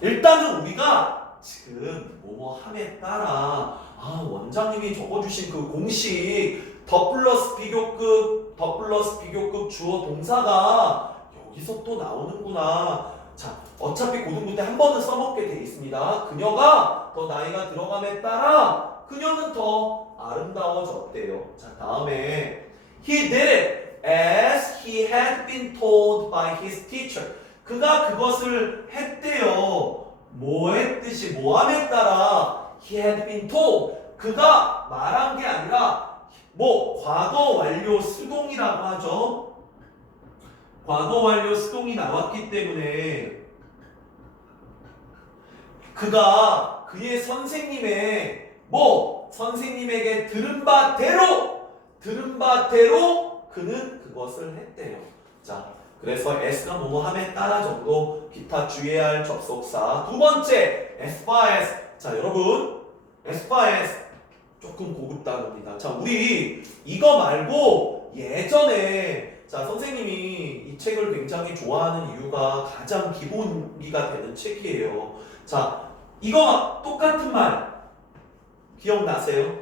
일단은 우리가 지금 뭐뭐 함에 따라 아 원장님이 적어주신 그 공식 더 플러스 비교급 더 플러스 비교급 주어 동사가 여기서 또 나오는구나. 자 어차피 고등부 때 한 번은 써먹게 돼 있습니다. 그녀가 더 나이가 들어감에 따라 그녀는 더 아름다워졌대요. 자 다음에 he did it as he had been told by his teacher. 그가 그것을 했대요. 뭐 했듯이 뭐함에 따라 he had been told 그가 말한 게 아니라 뭐 과거 완료 수동이라고 하죠. 과거 완료 수동이 나왔기 때문에 그가 그의 선생님의 뭐 선생님에게 들은 바대로 들은 바대로 그는 그것을 했대요. 자, 그래서 S가 뭐뭐 함에 따라 정도 기타 주의해야 할 접속사 두 번째 S by S 자 여러분 S by S 조금 고급 단어입니다. 자 우리 이거 말고 예전에 자 선생님이 이 책을 굉장히 좋아하는 이유가 가장 기본기가 되는 책이에요. 자 이거 똑같은 말 기억나세요?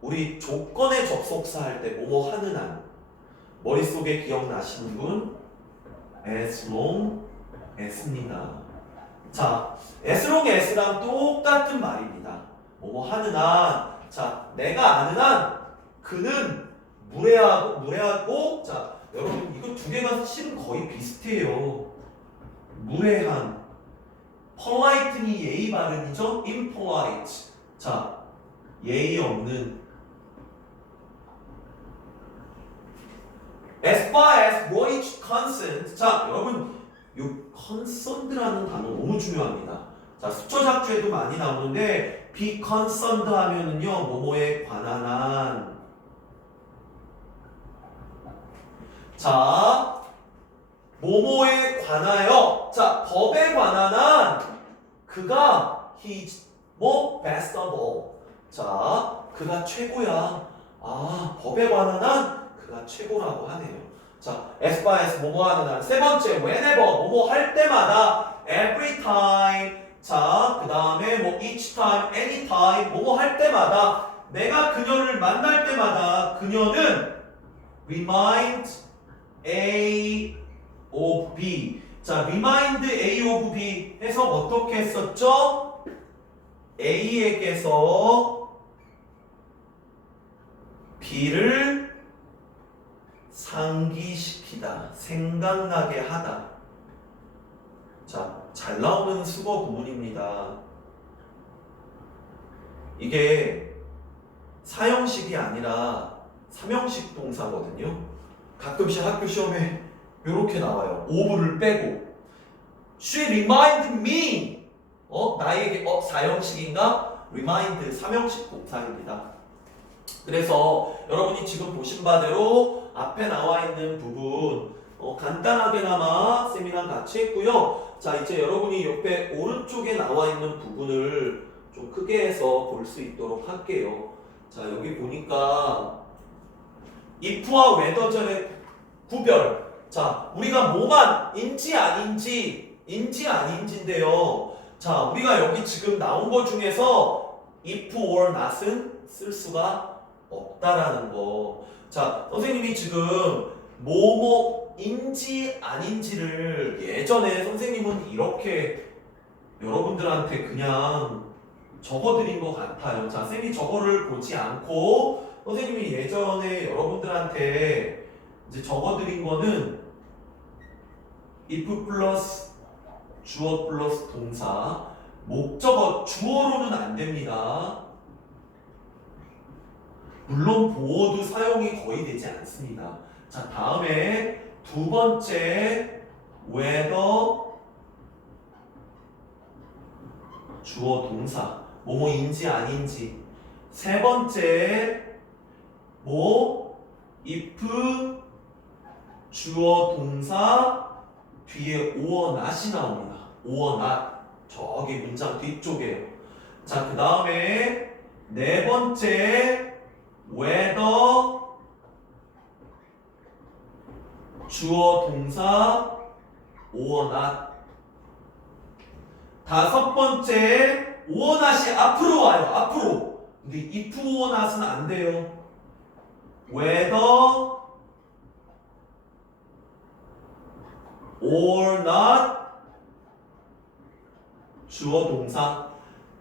우리 조건의 접속사 할 때 뭐뭐 하는 한 머릿속에 기억나시는 분? as long as입니다. 자, as long as랑 똑같은 말입니다. 뭐뭐 하는 한, 자, 내가 아는 한, 그는 무례하고, 무례하고, 자, 여러분, 이거 두 개가 실은 거의 비슷해요. 무례한. polite는 예의 발음이죠? impolite. 자, 예의 없는. As far as which consent. 자, 여러분, 요 concerned라는 단어 너무 중요합니다. 자, 수초 작주에도 많이 나오는데 be concerned 하면은요, 뭐뭐에 관한 한. 자, 뭐뭐에 관하여. 자, 법에 관한 한 그가 he 뭐 best of all. 자, 그가 최고야. 아, 법에 관한 한 그가 최고라고 하네요. 자, as far as 뭐뭐 하는 한. 세 번째, whenever 뭐뭐 할 때마다 every time. 자, 그 다음에 뭐 each time, any time 뭐뭐 할 때마다 내가 그녀를 만날 때마다 그녀는 remind A of B. 자, remind A of B 해서 어떻게 했었죠? A에게서 B를 상기시키다, 생각나게 하다. 자, 잘 나오는 수거 구문입니다. 이게 사형식이 아니라 삼형식 동사거든요. 가끔씩 학교 시험에 이렇게 나와요. 오브를 빼고. She reminded me. 어, 나에게 어 사형식인가? remind 삼형식 동사입니다. 그래서 여러분이 지금 보신 바대로 앞에 나와 있는 부분 어, 간단하게나마 쌤이랑 같이 했고요. 자 이제 여러분이 옆에 오른쪽에 나와 있는 부분을 좀 크게 해서 볼 수 있도록 할게요. 자 여기 보니까 if와 whether절의 구별. 자 우리가 뭐만 인지 아닌지 인지 아닌지인데요. 자 우리가 여기 지금 나온 것 중에서 if or not은 쓸 수가 없다라는 거. 자, 선생님이 지금 뭐뭐인지 아닌지를 예전에 선생님은 이렇게 여러분들한테 그냥 적어드린 것 같아요. 자, 쌤이 저거를 보지 않고 선생님이 예전에 여러분들한테 이제 적어드린 거는 if 플러스 주어 플러스 동사 목적어 주어로는 안 됩니다. 물론 보어도 사용이 거의 되지 않습니다. 자, 다음에 두 번째 whether 주어 동사 뭐뭐인지 아닌지 세 번째 뭐 if 주어 동사 뒤에 or not이 나옵니다. or not 저기 문장 뒤쪽에요. 자, 그 다음에 네 번째 whether 주어 동사 or not 다섯 번째 오원낫이 앞으로 와요. 앞으로. 근데 if 오원낫은 안 돼요. whether or not 주어 동사.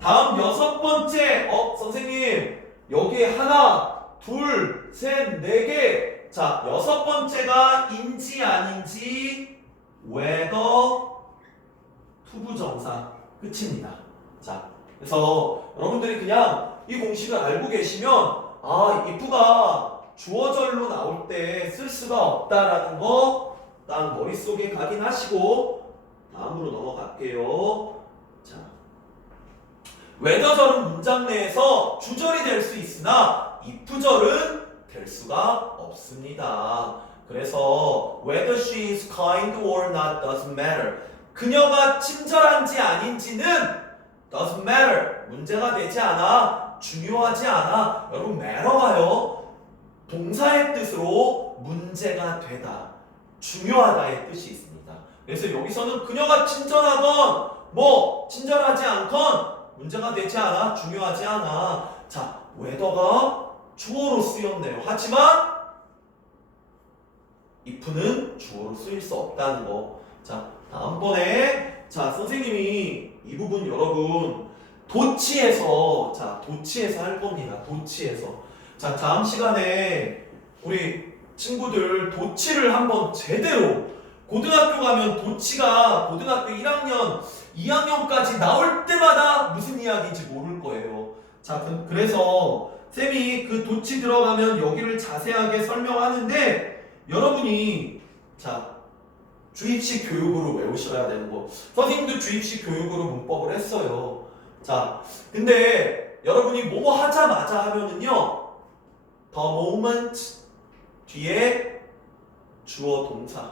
다음 여섯 번째. 어, 선생님. 여기에 하나, 둘, 셋, 네 개. 자, 여섯 번째가 인지 아닌지 whether 투부정사 끝입니다. 자, 그래서 여러분들이 그냥 이 공식을 알고 계시면 아, if가 주어절로 나올 때 쓸 수가 없다라는 거 딱 머릿속에 각인하시고 다음으로 넘어갈게요. 자, 웨더절은 문장 내에서 주절이 될 수 있으나 if절은 될 수가 없습니다. 그래서 whether she is kind or not doesn't matter. 그녀가 친절한지 아닌지는 doesn't matter. 문제가 되지 않아. 중요하지 않아. 여러분 matter가요. 동사의 뜻으로 문제가 되다. 중요하다의 뜻이 있습니다. 그래서 여기서는 그녀가 친절하건 뭐 친절하지 않건 문제가 되지 않아. 중요하지 않아. 자, whether가 주어로 쓰였네요. 하지만 if는 주어로 쓰일 수 없다는 거. 자, 다음번에 자 선생님이 이 부분 여러분 도치에서 자 도치에서 할 겁니다. 도치에서 자 다음 시간에 우리 친구들 도치를 한번 제대로 고등학교 가면 도치가 고등학교 1학년 2학년까지 나올 때마다 무슨 이야기인지 모를 거예요. 자 그- 그래서 쌤이 그 도치 들어가면 여기를 자세하게 설명하는데 여러분이 자 주입식 교육으로 외우셔야 되는 거. 선생님도 주입식 교육으로 문법을 했어요. 자, 근데 여러분이 뭐뭐 하자마자 하면은요, the moment 뒤에 주어 동사.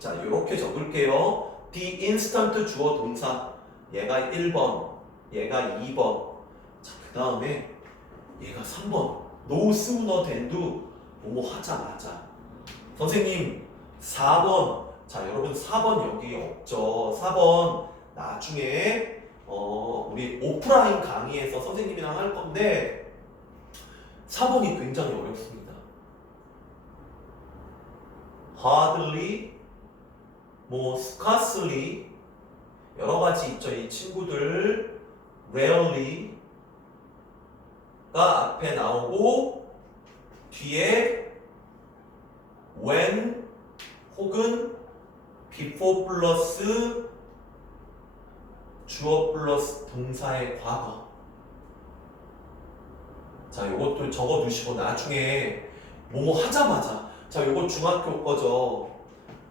자, 이렇게 적을게요. the instant 주어 동사. 얘가 1번, 얘가 2번. 자, 그 다음에 얘가 3번. no sooner than do. 뭐뭐 하자마자. 선생님, 4번. 자, 여러분 4번 여기 없죠. 4번 나중에 어, 우리 오프라인 강의에서 선생님이랑 할 건데 4번이 굉장히 어렵습니다. hardly 뭐 scarcely 여러 가지 있죠. 이 친구들 rarely 가 앞에 나오고 뒤에 when 혹은 before 플러스 주어 플러스 동사의 과거. 자, 요것도 적어 두시고 나중에 뭐뭐 하자마자 자, 요거 중학교 거죠.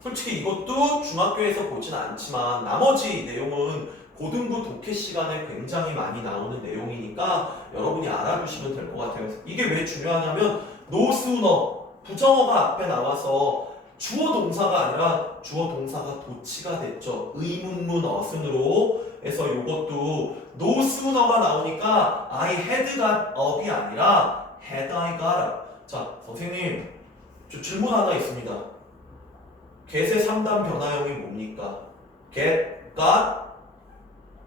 솔직히 이것도 중학교에서 보진 않지만 나머지 내용은 고등부 독해 시간에 굉장히 많이 나오는 내용이니까 여러분이 알아두시면 될 것 같아요. 이게 왜 중요하냐면 노스너 부정어가 앞에 나와서 주어 동사가 아니라 주어 동사가 도치가 됐죠. 의문문 어순으로 해서 이것도 sooner가 나오니까 I had got up이 아니라 had I got up. 자, 선생님, 저 질문 하나 있습니다. get의 3단 변화형이 뭡니까? get, got,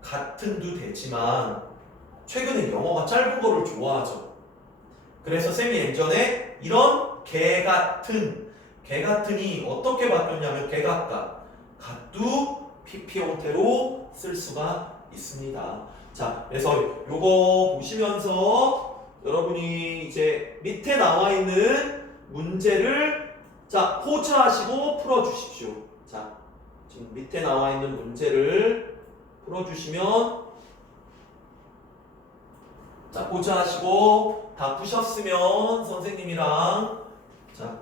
같은도 되지만 최근에 영어가 짧은 거를 좋아하죠. 그래서 쌤이 예전에 이런 개 같은 개 같은이 어떻게 바뀌었냐면 개같가 갓도 PP 형태로 쓸 수가 있습니다. 자, 그래서 요거 보시면서 여러분이 이제 밑에 나와 있는 문제를 자 포즈하시고 풀어 주십시오. 자, 지금 밑에 나와 있는 문제를 풀어주시면 자 포즈하시고 다 푸셨으면 선생님이랑 자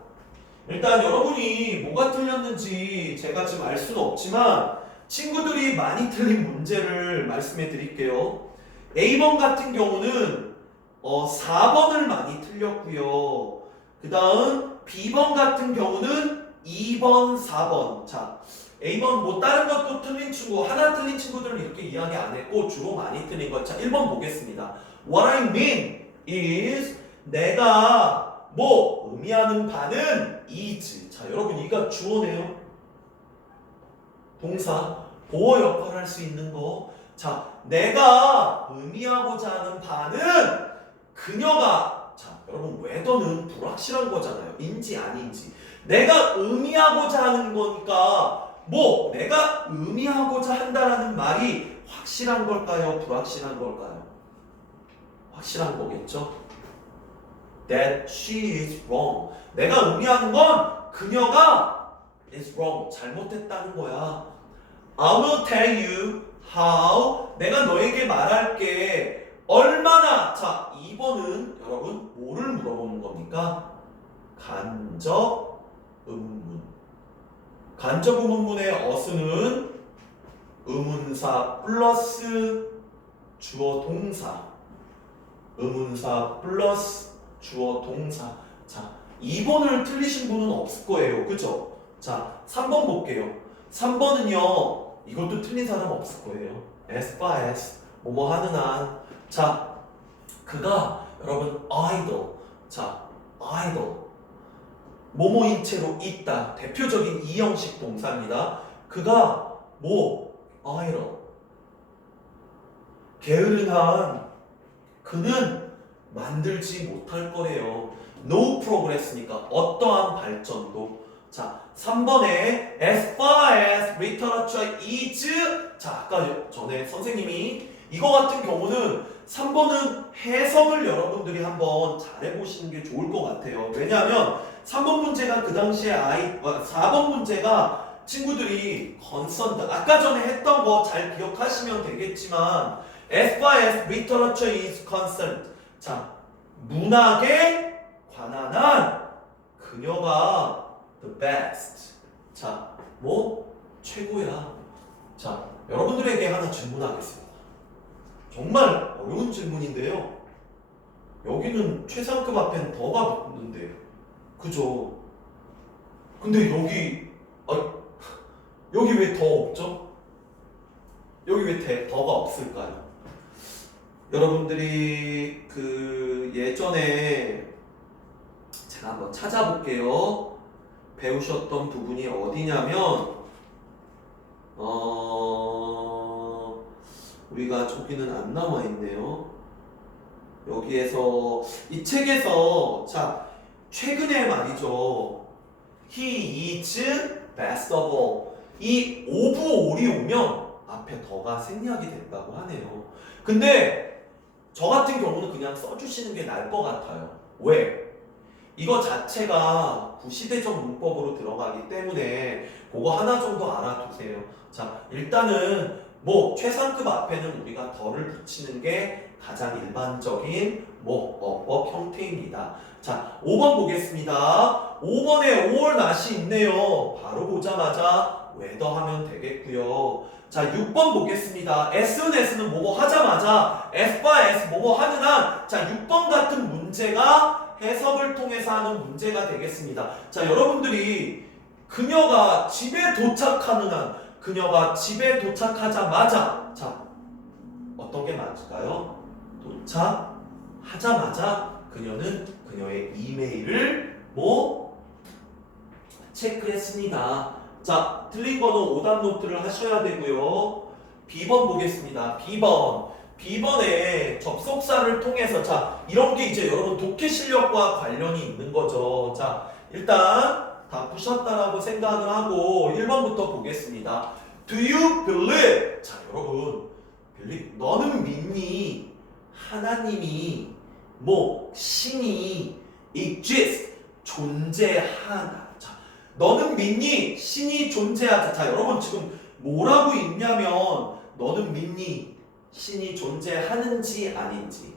일단 여러분이 뭐가 틀렸는지 제가 지금 알 수는 없지만 친구들이 많이 틀린 문제를 말씀해 드릴게요. A번 같은 경우는 어, 4번을 많이 틀렸고요. 그 다음 B번 같은 경우는 2번, 4번. 자, A번 뭐 다른 것도 틀린 친구, 하나 틀린 친구들은 이렇게 이야기 안 했고 주로 많이 틀린 것. 자, 1번 보겠습니다. What I mean is 내가 뭐 의미하는 바는 is. 자, 여러분 이가 주어네요. 동사 보호 역할을 할 수 있는 거. 자, 내가 의미하고자 하는 바는 그녀가 자, 여러분 웨더는 불확실한 거잖아요. 인지 아닌지. 내가 의미하고자 하는 거니까 뭐 내가 의미하고자 한다라는 말이 확실한 걸까요? 불확실한 걸까요? 확실한 거겠죠? That she is wrong. 내가 의미하는 건 그녀가 is wrong. 잘못했다는 거야. I will tell you how. 내가 너에게 말할게. 얼마나. 자, 2번은 여러분 뭐를 물어보는 겁니까? 간접 의문문. 간접 의문문의 어스는 의문사 플러스 주어 동사. 의문사 플러스 주어 동사. 자, 2번을 틀리신 분은 없을 거예요. 그죠? 자, 3번 볼게요. 3번은요. 이것도 틀린 사람 없을 거예요. as far as 뭐뭐 하는 한. 자, 그가 여러분 idol. 자, idol. 채로 있다. 대표적인 이형식 동사입니다. 그가 뭐 idol. 게으른 한 그는 만들지 못할 거래요. No progress니까 어떠한 발전도. 자, 3번에 as far as literature is 자, 아까 전에 선생님이 이거 같은 경우는 3번은 해석을 여러분들이 한번 잘 해 보시는 게 좋을 것 같아요. 왜냐하면 3번 문제가 그 당시에 아이 어, 4번 문제가 친구들이 concerned 아까 전에 했던 거 잘 기억하시면 되겠지만 as far as literature is concerned 자, 문학에 관한 한 그녀가 the best. 자, 뭐 최고야. 자, 여러분들에게 하나 질문하겠습니다. 정말 어려운 질문인데요. 여기는 최상급 앞엔 더가 붙는데, 그죠? 근데 여기 아, 여기 왜 더 없죠? 여기 왜 대, 더가 없을까요? 여러분들이 그 예전에 제가 한번 찾아볼게요. 배우셨던 부분이 어디냐면 어 우리가 저기는 안 나와 있네요. 여기에서 이 책에서 자 최근에 말이죠. He is best of all. 이 오브 올이 오면 앞에 더가 생략이 된다고 하네요. 근데 저 같은 경우는 그냥 써주시는 게 나을 것 같아요. 왜? 이거 자체가 구시대적 문법으로 들어가기 때문에 그거 하나 정도 알아두세요. 자, 일단은 뭐 최상급 앞에는 우리가 덜을 붙이는 게 가장 일반적인 뭐 어법 형태입니다. 자, 5번 보겠습니다. 5번에 5월 낫이 있네요. 바로 보자마자 웨더 하면 되겠고요. 자, 6번 보겠습니다. S는 S는 뭐뭐 하자마자 S과 S 뭐뭐 하는 한 자, 6번 같은 문제가 해석을 통해서 하는 문제가 되겠습니다. 자, 여러분들이 그녀가 집에 도착하는 한 그녀가 집에 도착하자마자 자, 어떤 게 맞을까요? 도착하자마자 그녀는 그녀의 이메일을 뭐 체크했습니다. 자, 틀린 거는 오답 노트를 하셔야 되고요. B번 보겠습니다. B번. B번에 접속사를 통해서 자, 이런 게 이제 여러분 독해 실력과 관련이 있는 거죠. 자, 일단 다 푸셨다라고 생각을 하고 1번부터 보겠습니다. Do you believe? 자, 여러분. believe. 너는 믿니? 하나님이 뭐 신이 exist 존재하다. 자, 너는 믿니? 신이 존재하다. 자, 여러분 지금 뭐라고 읽냐면 너는 믿니? 신이 존재하는지 아닌지.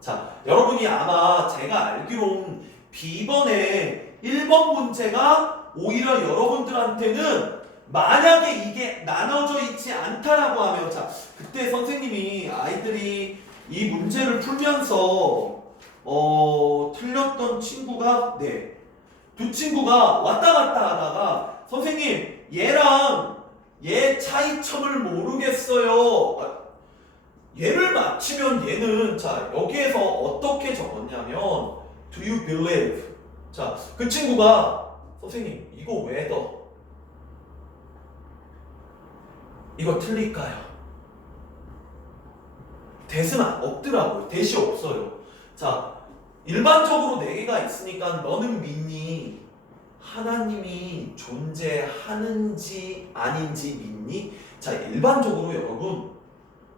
자, 여러분이 아마 제가 알기론 B번에 1번 문제가 오히려 여러분들한테는 만약에 이게 나눠져 있지 않다라고 하면 자, 그때 선생님이 아이들이 이 문제를 풀면서 어, 틀렸던 친구가 네. 두 친구가 왔다 갔다 하다가 선생님 얘랑 얘 차이점을 모르겠어요. 아, 얘를 맞히면 얘는 자 여기에서 어떻게 적었냐면 Do you believe? 자 그 친구가 선생님 이거 왜 더? 이거 틀릴까요? 대는 없더라고요. 대시 없어요. 자, 일반적으로 네 개가 있으니까 너는 믿니? 하나님이 존재하는지 아닌지 믿니? 자, 일반적으로 여러분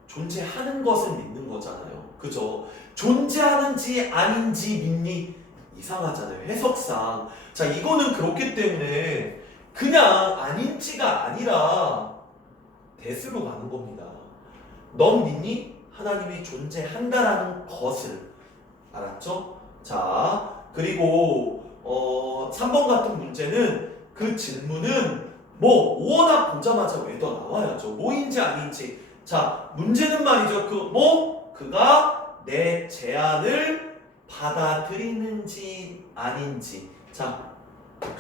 존재하는 것을 믿는 거잖아요. 그죠? 존재하는지 아닌지 믿니? 이상하잖아요. 해석상. 자, 이거는 그렇기 때문에 그냥 아닌지가 아니라 대수로 가는 겁니다. 넌 믿니? 하나님이 존재한다라는 것을 알았죠? 자, 그리고 어, 3번 같은 문제는 그 질문은 뭐 오어나 보자마자 왜더 나와야죠. 뭐인지 아닌지. 자, 문제는 말이죠. 그 뭐? 그가 내 제안을 받아들이는지 아닌지. 자,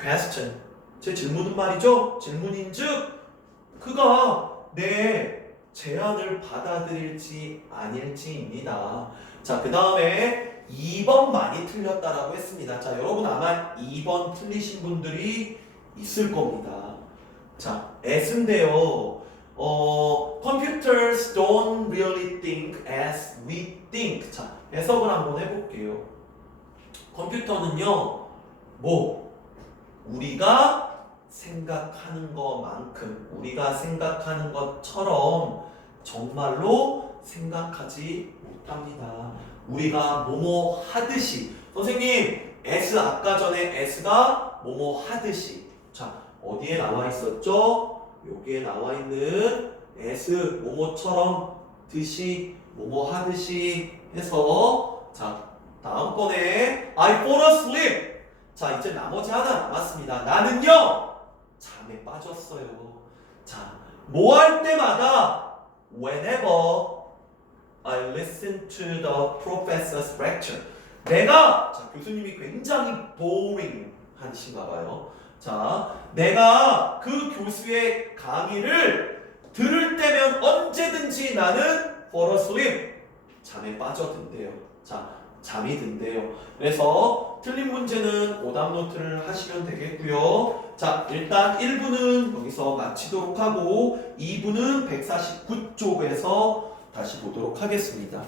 question. 제 질문은 말이죠. 질문인즉 그가 내 제안을 받아들일지 아닐지입니다. 자, 그 다음에 2번 많이 틀렸다라고 했습니다. 자, 여러분 아마 2번 틀리신 분들이 있을 겁니다. 자, S인데요. 어, computers don't really think as we think. 자, 해석을 한번 해볼게요. 컴퓨터는요, 뭐, 우리가 생각하는 것만큼, 우리가 생각하는 것처럼 정말로 생각하지 못합니다. 우리가 뭐뭐 하듯이. 선생님, S 아까 전에 S가 뭐뭐 하듯이. 자, 어디에 나와 있었죠? 여기에 나와 있는 S 뭐뭐처럼 듯이 뭐뭐 하듯이 해서 자 다음 번에 I fall asleep. 자 이제 나머지 하나 남았습니다. 나는요 잠에 빠졌어요. 자 뭐 할 때마다 whenever I listen to the professor's lecture. 내가 자 교수님이 굉장히 boring 하신가 봐요. 자, 내가 그 교수의 강의를 들을 때면 언제든지 나는 fall asleep 잠에 빠져든대요. 자, 잠이 든대요. 그래서 틀린 문제는 오답 노트를 하시면 되겠고요. 자, 일단 1부는 여기서 마치도록 하고 2부는 149쪽에서 다시 보도록 하겠습니다.